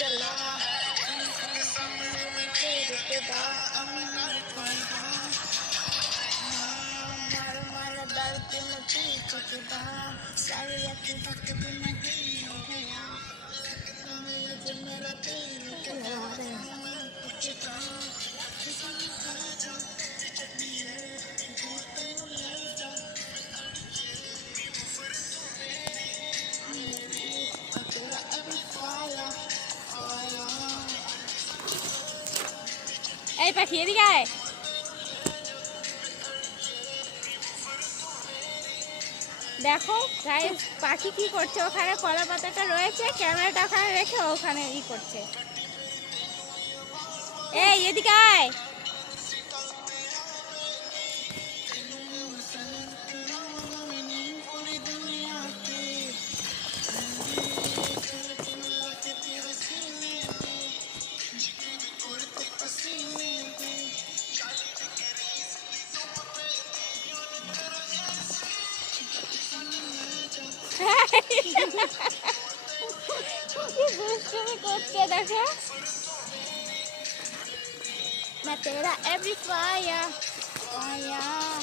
चला तेरे के बाद मार मार दर्द में चीख के बाद सारे अपने वक्त पे मैं हो गया मेरा दिल के बाद कुछ এই পাখি এদিকে আয়। দেখো গাইস পাখি কি করছে, ওখানে কলা পাতাটা রয়েছে, ক্যামেরাটা ওখানে রেখে ওখানে ই করছে। এই এদিকে আয়। করছে দেখো। मैं तेरा एवरी फायर फायर